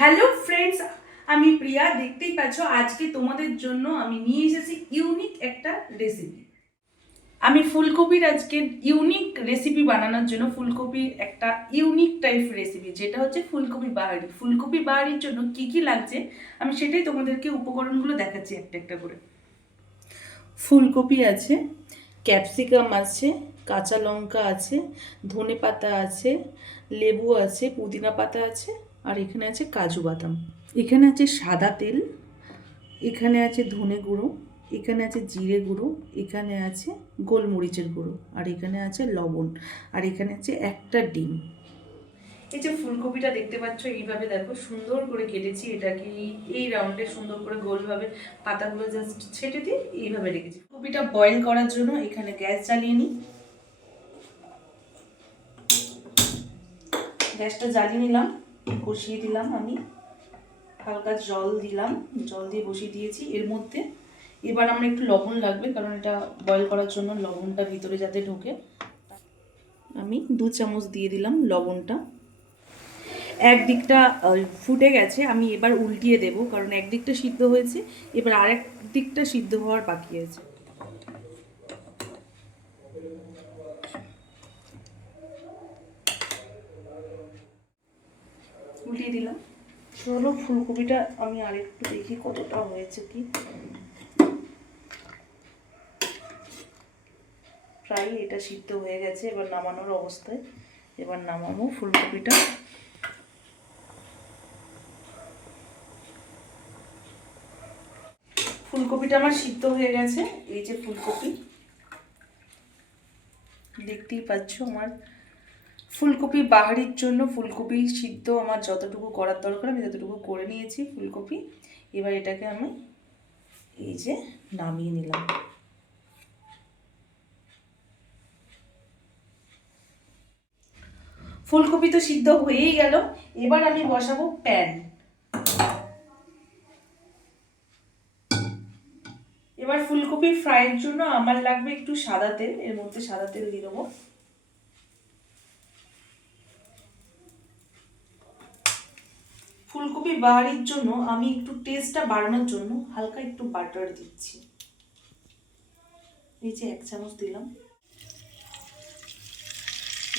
Hello friends, আমি প্রিয়া। দেখতেই পাচ্ছ আজকে তোমাদের জন্য আমি নিয়ে এসেছি ইউনিক একটা রেসিপি। আমি ফুলকপির আজকে ইউনিক রেসিপি বানানোর জন্য ফুলকপির একটা ইউনিক টাইপ রেসিপি, যেটা হচ্ছে ফুলকপি বাহারি। ফুলকপি বাহারির জন্য কি কি লাগছে আমি সেটাই তোমাদেরকে উপকরণগুলো দেখাচ্ছি একটা একটা করে। ফুলকপি আছে, ক্যাপসিকাম আছে, কাঁচা লঙ্কা আছে, ধনে পাতা আছে, লেবু আছে, পুদিনা পাতা আছে, আর এখানে আছে কাজু বাদাম। এখানে আছে সাদা তেল, এখানে আছে ধনে গুঁড়ো, এখানে আছে জিরে গুঁড়ো, এখানে আছে গোলমরিচের গুঁড়ো, আর এখানে আছে লবণ, আর এখানে আছে একটা ডিম। এই যে ফুলকপিটা দেখতে পাচ্ছ, এইভাবে দেখো সুন্দর করে কেটেছি। এটাকে এই রাউন্ডে সুন্দর করে গোলভাবে পাতাগুলো জাস্ট ছেটে দিয়ে এইভাবে রেখেছি। ফুলকপিটা বয়েল করার জন্য এখানে গ্যাস জ্বালিয়ে নিই। গ্যাসটা জ্বালিয়ে নিলাম, বসিয়ে দিলাম আমি হালকা জল দিলাম, জল দিয়ে বসিয়ে দিয়েছি। এর মধ্যে এবার আমরা একটু লবণ লাগবে, কারণ এটা বয়েল করার জন্য লবণটা ভিতরে যাতে ঢোকে। আমি 2 চামচ দিয়ে দিলাম লবণটা। একদিকটা ফুটে গেছে, আমি এবার উল্টিয়ে দেব, কারণ একদিকটা সিদ্ধ হয়েছে, এবার আরেক দিকটা সিদ্ধ হওয়ার বাকি আছে। উল্টিয়ে দিলাম। চলো ফুলকপিটা আমি আরেকটু দেখি কতটা হয়েছে কি। প্রায় এটা সিদ্ধ হয়ে গেছে, এবার নামানোর অবস্থায়। এবার নামাবো ফুলকপিটা। ফুলকপিটা আমার সিদ্ধ হয়ে গেছে। এই যে ফুলকপি দেখতেই পাচ্ছ, আমার ফুলকপি বাহারির জন্য ফুলকপি সিদ্ধ আমার যতটুকু করার দরকার আমি ততটুকু করে নিয়েছি ফুলকপি। এবার এটাকে আমি এই যে নামিয়ে নিলাম। ফুলকপি তো সিদ্ধ হয়েই গেল, এবার আমি বসাবো প্যান। এবার ফুলকপি ফ্রাইয়ের জন্য আমার লাগবে একটু সাদা তেল, এর মধ্যে সাদা তেল দিয়ে দেবো। ফুলকপি বাহারির জন্য আমি একটু টেস্টটা বাড়ানোর জন্য হালকা একটু বাটার দিচ্ছি। এই যে 1 চামচ দিলাম,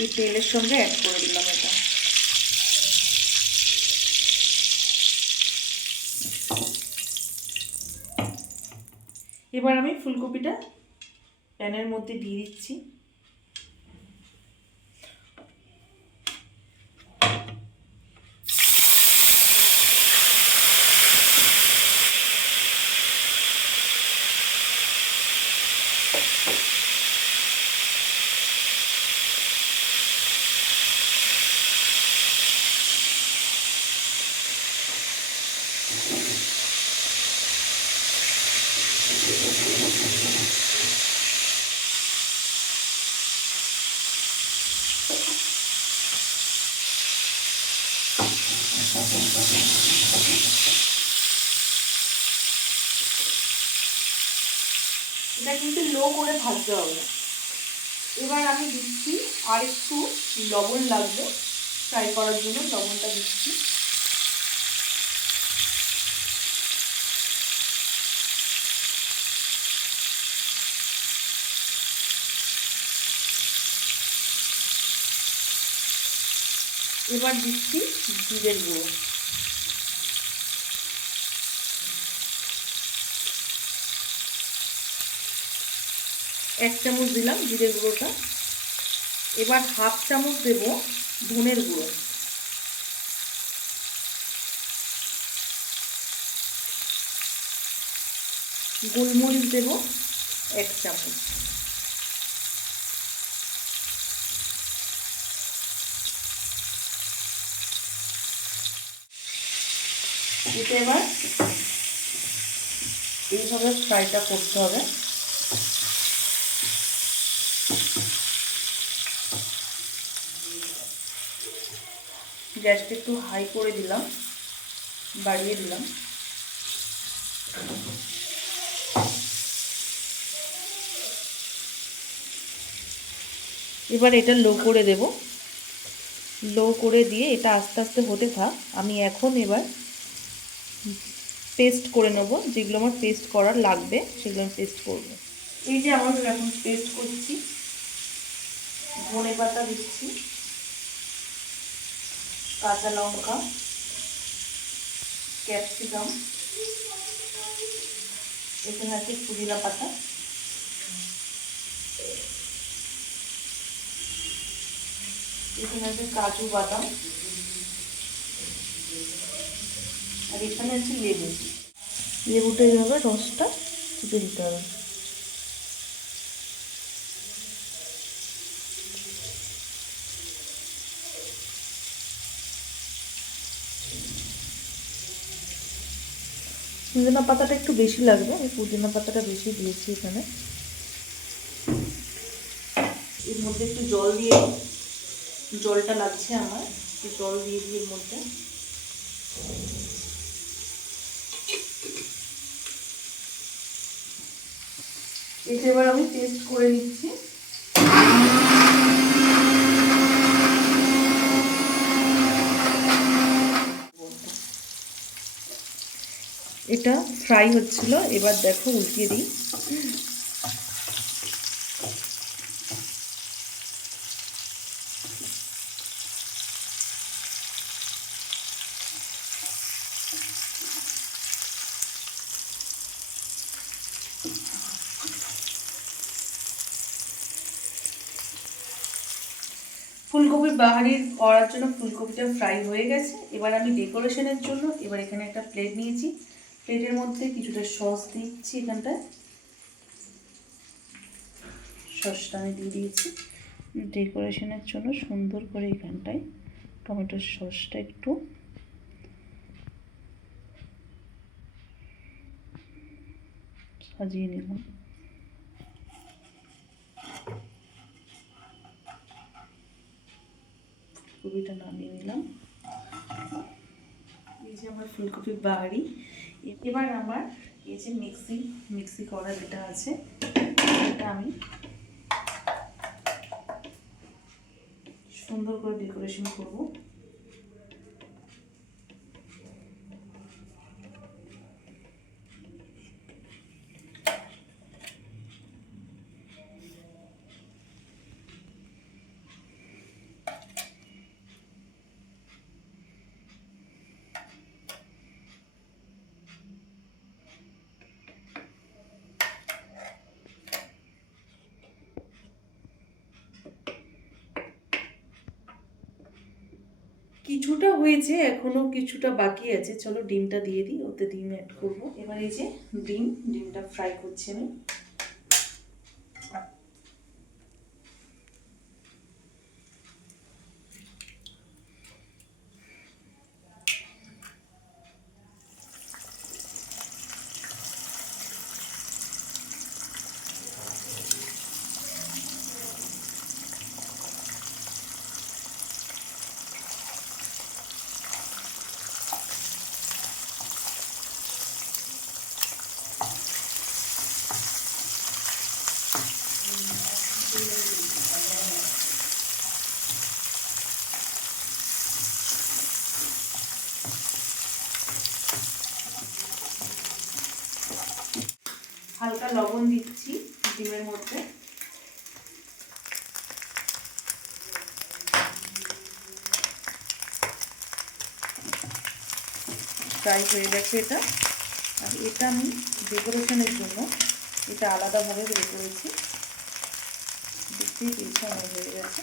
এই তেলের সঙ্গে অ্যাড করে দিলাম এটা। এবার আমি ফুলকপিটা প্যানের মধ্যে দিয়ে দিচ্ছি। এটা কিন্তু লো করে ভাজতে হবে। এবার আমি দিচ্ছি আর একটু লবণ লাগবে ফ্রাই করার জন্য, লবণটা দিচ্ছি। এবার দিচ্ছি জিরের গুঁড়ো। এক চামচ দিলাম জিরের গুঁড়োটা। এবার হাফ চামচ দেব ধনের গুঁড়ো। গোলমরিচ দেব 1 চামচ। এটা এবার এইভাবে ফ্রাইটা করতে হবে। গ্যাসটা একটু হাই করে দিলাম, বাড়িয়ে দিলাম। এবার এটা লো করে দেব। লো করে দিয়ে এটা আস্তে আস্তে হতে থাক। আমি এখন এবার পেস্ট করে নেব, যেগুলো আমার পেস্ট করার লাগবে সেগুলো আমি পেস্ট করবো। এই যে আমার এখন পেস্ট করছি, ধনেপাতা দিচ্ছি, কাঁচা লঙ্কা, ক্যাপসিকাম, এখানে আছে পুদিনা পাতা, এখানে আছে কাজু বাদাম, আর এখানে আছে লেবু। লেবুটা এইভাবে রসটা চিপে দিতে হবে। পুদিনা পাতাটা একটু বেশি লাগবে, আমি পুদিনা পাতাটা বেশি দিয়েছি এখানে। এর মধ্যে একটু জল দিয়ে, জলটা লাগছে আমার, একটু জল দিয়ে দিই এর মধ্যে। এটা এবার আমি টেস্ট করে নিচ্ছি। এটা ফ্রাই হচ্ছিল, এবার দেখো উল্টিয়ে দিই। ফুলকপির বাহারি করার জন্য ফুলকপিটা ফ্রাই হয়ে গেছে। এবার আমি ডেকোরেশনের জন্য এবার এখানে একটা প্লেট নিয়েছি, প্লেটের মধ্যে কিছুটা সস দিচ্ছি। এখানটায় সসটা আমি দিয়ে দিয়েছি ডেকোরেশনের জন্য সুন্দর করে। এখানটায় টমেটোর সসটা একটু সাজিয়ে নিলাম। ফুলকপিটা নামিয়ে নিলাম। এই যে আমার ফুলকপির বাহারি। এবার আমার এই যে মিক্সি করা যেটা আছে, এটা আমি সুন্দর করে ডেকোরেশন করব। কিছুটা হয়েছে, এখনো কিছুটা বাকি আছে। চলো ডিমটা দিয়ে দিই, ওতে ডিম অ্যাড করবো। এবার এই যে ডিমটা ফ্রাই করছি আমি। হালকা লবণ দিচ্ছি ডিমের মধ্যে। ফ্রাই হয়ে গেছে এটা। আর এটা আমি ডেকোরেশনের জন্য এটা আলাদাভাবে বের করেছি, দেখতেই পেয়েছি আমার হয়ে গেছে।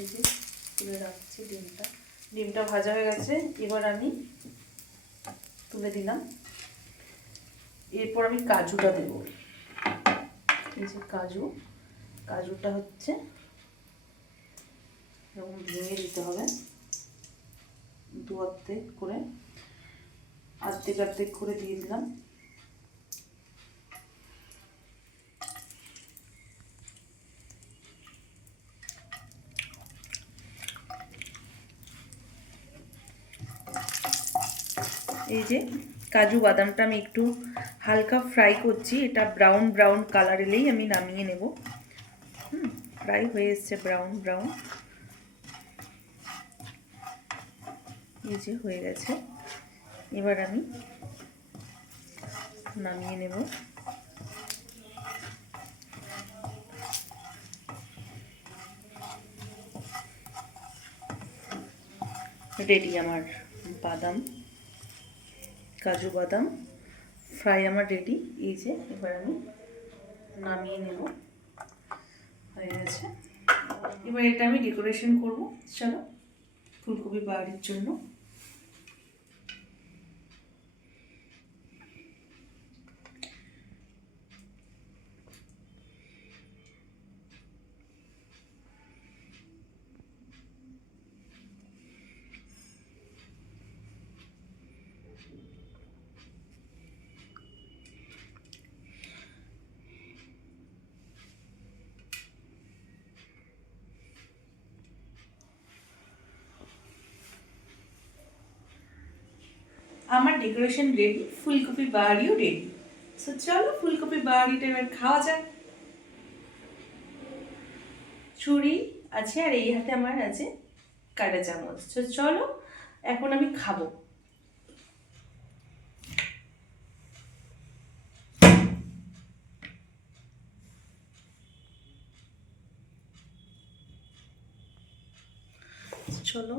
এই যে তুলে রাখছি ডিমটা ভাজা হয়ে গেছে। এবার আমি তুলে দিলাম। এরপর আমি কাজুটা দেব। এই যে কাজুটা হচ্ছে এরকম ভেঙে দিতে হবে, দু অর্ধেক করে, অর্ধেক করে দিয়ে দিলাম। এই যে কাজু বাদামটা আমি একটু হালকা ফ্রাই করছি, এটা ব্রাউন ব্রাউন কালার এলেই আমি নামিয়ে নেব। ফ্রাই হয়ে এসছে ব্রাউন ব্রাউন, এই যে হয়ে গেছে। এবার আমি নামিয়ে নেব। রেডি আমার বাদাম, কাজু বাদাম ফ্রাই আমার রেডি। এই যে এবার আমি নামিয়ে নেব, হয়ে গেছে। এবার এটা আমি ডেকোরেশন করব। চলো, ফুলকপি বাড়ির জন্য আমার ডেকোরেশন রেডি, ফুলকপি বাহারিও রেডি। সো চলো ফুলকপি বাহারিটা এবার খাওয়া যাক। ছুরি আছে আর এই হাতে আমার আছে কাঁটা চামচ। তো চলো এখন আমি খাবো। চলো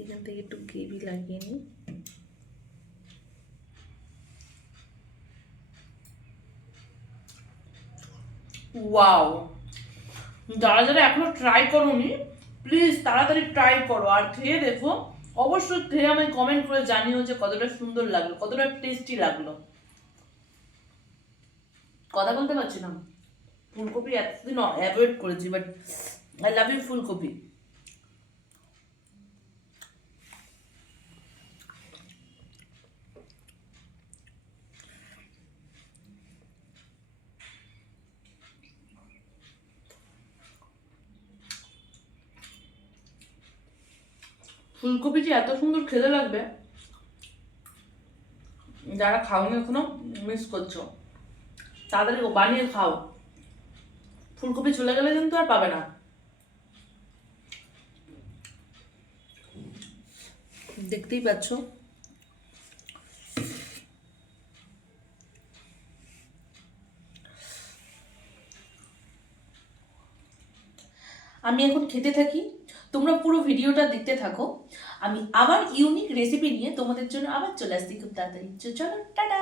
এখান থেকে একটু গ্রেভি লাগিয়ে নিই। ওয়াও, যারা যারা এখনো ট্রাই করোনি প্লিজ তাড়াতাড়ি ট্রাই করো আর খেয়ে দেখো। অবশ্যই খেয়ে আমায় কমেন্ট করে জানিও যে কতটা সুন্দর লাগলো, কতটা টেস্টি লাগলো। কথা বলতে পারছি না, ফুলকপি এতদিন অ্যাভয়েড করেছি, বাট আই লাভ ইউ ফুলকপি। ফুলকপি যে এত সুন্দর খেতে লাগবে, যারা খাওনি এখনো মিস করছো, তাড়াতাড়ি বানিয়ে খাও। ফুলকপি চলে গেলে কিন্তু আর পাবে না। দেখতেই পাচ্ছ আমি এখন খেতে থাকি, তোমরা পুরো ভিডিওটা দেখতে থাকো। আমি আবার ইউনিক রেসিপি নিয়ে তোমাদের জন্য আবার চলে আসছি খুব তাড়াতাড়ি। চলো টাটা।